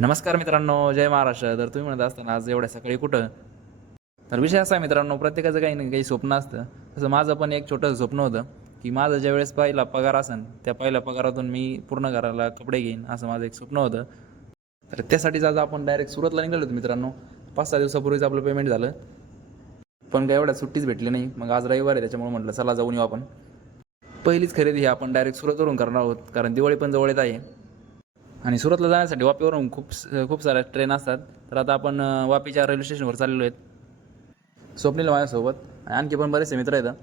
नमस्कार मित्रांनो, जय महाराष्ट्र. तर तुम्ही म्हणत असताना आज एवढ्या सकाळी कुठं? तर विषय असा आहे मित्रांनो, प्रत्येकाचं काही ना काही स्वप्न असतं. तसं माझं पण एक छोटंसं स्वप्न होतं, की माझा ज्यावेळेस पहिला पगार असेल, त्या पहिल्या पगारातून मी पूर्ण घराला कपडे घेईन, असं माझं एक स्वप्न होतं. तर त्यासाठीच आज आपण डायरेक्ट सुरतला निघालो होतो मित्रांनो. 5-6 दिवसापूर्वीच आपलं पेमेंट झालं. पण काय एवढ्या सुट्टीच भेटली नाही. मग आज रविवार आहे, त्याच्यामुळे म्हटलं चला जाऊन येऊ आपण. पहिलीच खरेदी ही आपण डायरेक्ट सुरतवरून करणार आहोत, कारण दिवाळी पण जवळ येत आहे. आणि सुरतला जाण्यासाठी वापीवरून खूप साऱ्या ट्रेन असतात. तर आता आपण वापीच्या रेल्वे स्टेशनवर चाललेलो आहेत. स्वप्नील माझ्यासोबत आणि आणखी पण बरेचसे मित्र आहेत.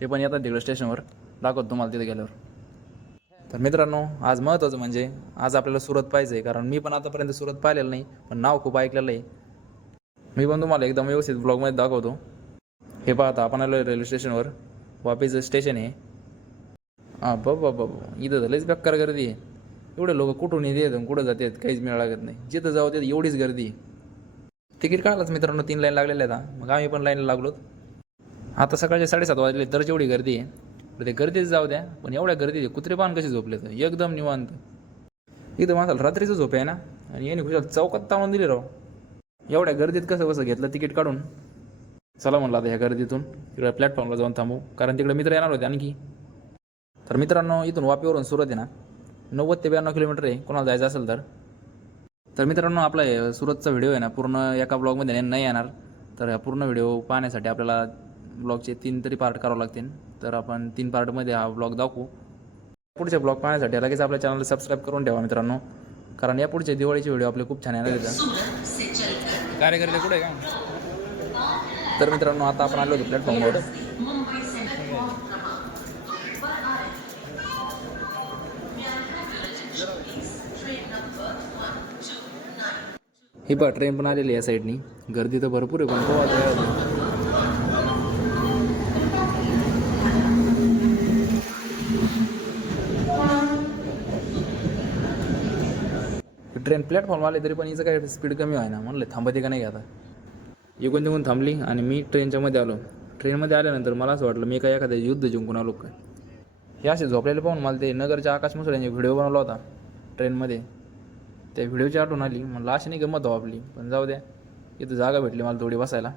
ते पण येतात तिकडे स्टेशनवर. दाखवतो तुम्हाला तिथे गेल्यावर. तर मित्रांनो, आज महत्त्वाचं म्हणजे आज आपल्याला सुरत पाहिजे, कारण मी पण आतापर्यंत सुरत पाहिलेलं नाही, पण नाव खूप ऐकलेलं आहे. मी पण तुम्हाला एकदम व्यवस्थित ब्लॉगमध्ये दाखवतो. हे पाहता आपण आलो रेल्वे स्टेशनवर. वापीचं स्टेशन आहे. हां बाबा, इथं तर लईच बेकार गर्दी आहे. एवढे लोक कुठून येतात आणि कुठं जातात काहीच मेळ लागत नाही. जिथं जाऊ तिथं एवढीच गर्दी. तिकीट काढलंच मित्रांनो, 3 लाईन लागलेल्या आहेत. मग आम्ही पण लाईनला लागलो. आता सकाळचे 7:30 वाजले तर जेवढी गर्दी आहे. तर ते गर्दीच जाऊ द्या, पण एवढ्या गर्दीत कुत्रे पान कसे झोपले तर एकदम निवांत. इथं माणसाला रात्रीचं झोप आहे ना, आणि याने खुशाल चौकात ताणून दिली राव. एवढ्या गर्दीत कसं कसं घेतलं तिकीट काढून. चला म्हणलं आता ह्या गर्दीतून तिकडे प्लॅटफॉर्मला जाऊन थांबू, कारण तिकडे मित्र येणार होते आणखी. तर मित्रांनो, इथून वापीवरून सुरत आहे ना, 90 ते 92 किलोमीटर आहे कोणाला जायचं असेल तर. तर मित्रांनो, आपला सुरतचा व्हिडिओ आहे ना, पूर्ण एका ब्लॉगमध्ये नाही येणार. तर हा पूर्ण व्हिडिओ पाहण्यासाठी आपल्याला ब्लॉगचे 3 तरी पार्ट करावे लागतील. तर आपण 3 पार्टमध्ये हा ब्लॉग दाखवू. पुढचे ब्लॉग पाहण्यासाठी लगेच आपल्या चॅनलला सबस्क्राईब करून ठेवा मित्रांनो, कारण या पुढचे दिवाळीचे व्हिडिओ आपले खूप छान येणार आहेत. कार्यकर्ते कुठे आहे का? तर मित्रांनो, आता आपण आलो होतो प्लॅटफॉर्मवर. ही पहा, ट्रेन पण आलेली आहे या साईडनी. गर्दी तर भरपूर आहे, पण पोहा ट्रेन प्लॅटफॉर्म आले तरी पण हिचं काय स्पीड कमी आहे ना. म्हणलं थांबते का नाही आता. इकडून निघून थांबली आणि मी ट्रेनच्या मध्ये आलो. ट्रेनमध्ये आल्यानंतर मला असं वाटलं मी काय एखाद्या युद्ध जिंकून आलो काय. हे असे झोपलेले पाहून मला ते नगरच्या आकाश मुसळे यांनी व्हिडिओ बनवला होता ट्रेनमध्ये. त्या व्हिडिओची आठवण आली. म्हणलं अशी नाही गंमत हो आपली, पण जाऊ द्या, इथं जागा भेटली मला थोडी बसायला.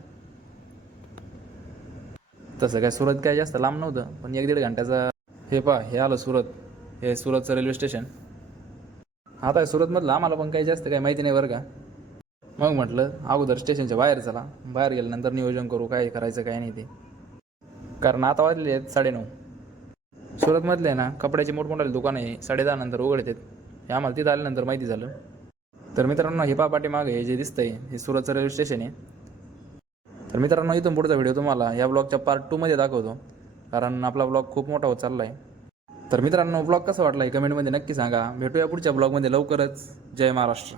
तसं काय सुरत काय जास्त लांब नव्हतं, पण 1-1.5 घंट्याचा. हे पहा, हे आलं सुरत. हे सुरतचं रेल्वे स्टेशन. आता सुरतमधलं आम्हाला पण काही जास्त काही माहिती नाही बरं का. मग म्हटलं अगोदर स्टेशनच्या बाहेर चला, बाहेर गेल्यानंतर नियोजन करू काय करायचं काय नाही ते. कारण आता वाजले आहेत 9:30. सुरतमधले ना कपड्याचे मोठमोठे दुकान आहे 10:30 नंतर उघडतात. हे आम्हाला तिथं आल्यानंतर माहिती झालं. तर मित्रांनो, हे पहा पाठीमागे हे जे दिसतंय हे सुरतचं रेल्वे स्टेशन आहे. तर मित्रांनो, इथून पुढचा व्हिडिओ तुम्हाला या ब्लॉगच्या पार्ट 2 मध्ये दाखवतो, कारण आपला ब्लॉग खूप मोठा होत चालला आहे. तर मित्रांनो, ब्लॉग कसा वाटला आहे कमेंटमध्ये नक्की सांगा. भेटूया पुढच्या ब्लॉगमध्ये लवकरच. जय महाराष्ट्र.